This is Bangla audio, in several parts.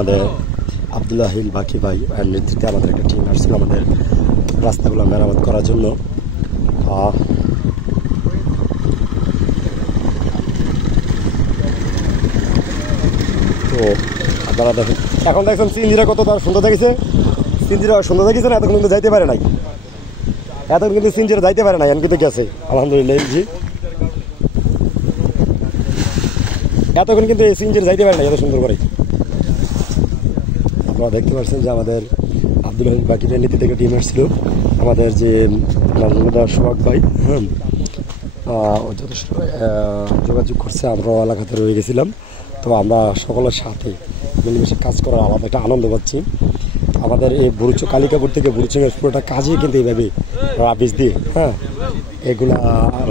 আমাদের আব্দুল্লাহ বাকি ভাই এর নেতৃত্বে আমাদের একটা টিম আসছিল আমাদের রাস্তাগুলো মেরামত করার জন্য। তো আপনারা দেখেন, এখন দেখছেন সিঞ্জিরা কত তার সুন্দর দেখেছে, সিঞ্জিরা সুন্দর দেখেছে না, এতক্ষণ কিন্তু যাইতে পারে নাই, এতক্ষণ কিন্তু সিঞ্জিরা যাইতে পারে নাই, এখন কিন্তু গেছে আলহামদুলিল্লাহ। জি, এতক্ষণ কিন্তু এই সিঞ্জিরা যাইতে পারে নাই এত সুন্দর করে। আপনারা দেখতে পাচ্ছেন যে আমাদের আব্দুল বাকিরের নীতি থেকে টিম এসেছিল, আমাদের যে নাজমুদ্দার সোহাগ ভাই, যথেষ্ট যোগাযোগ করছে, আমরা এলাকাতে রয়ে গেছিলাম। তো আমরা সকলের সাথে মিলেমিশে কাজ করার আলাদা একটা আনন্দ পাচ্ছি। আমাদের এই বুরুচ কালিকাপুর থেকে বুরুচের পুরোটা কাজই কিন্তু এইভাবে রাবিশ দিয়ে, এগুলা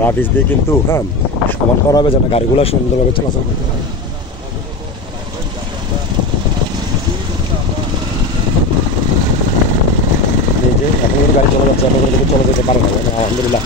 রাবিশ দিয়ে কিন্তু সমান করা হবে যেন গাড়িগুলো সুন্দরভাবে চলাচল করতে পারে। এই যে এখন গাড়ি চলে যাচ্ছে, এখন কিন্তু চলে যেতে পারে না, আলহামদুলিল্লাহ।